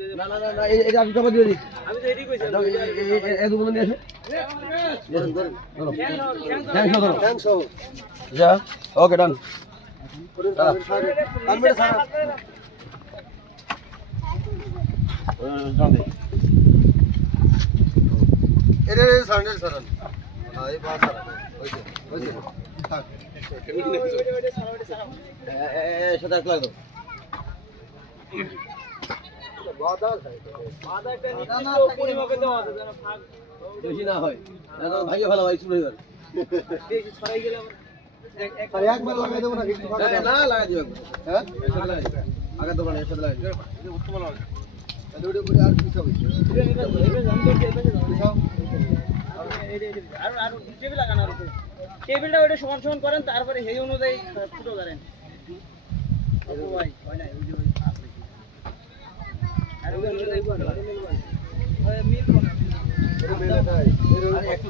না না না এটা আমি জমা দিয়ে দিই। আমি তো এটাই কইছি। এই দুটো নিয়ে আসো। ধরুন ধরুন ধরুন। থ্যাঙ্কস ধরো। থ্যাঙ্কস। যা ওকে ডান। আনবে স্যার। জানদে। এরে সান্ডেল সারান। হ্যাঁ এই পাস সারান। ওইছে ওইছে। থাক। সাদা এক লাগো। বেশি না হয় ভাইও ভালো হয় শুরু হয়ে একবার লাগাই দেবো না না লাগাই দিব হ্যাঁ আগে দোকানে এর সাথে লাগাই আর কি সব টেবিলটা ওইটা সমান সমান করেন তারপরে সেই অনুযায়ী ফুটো করেন একটু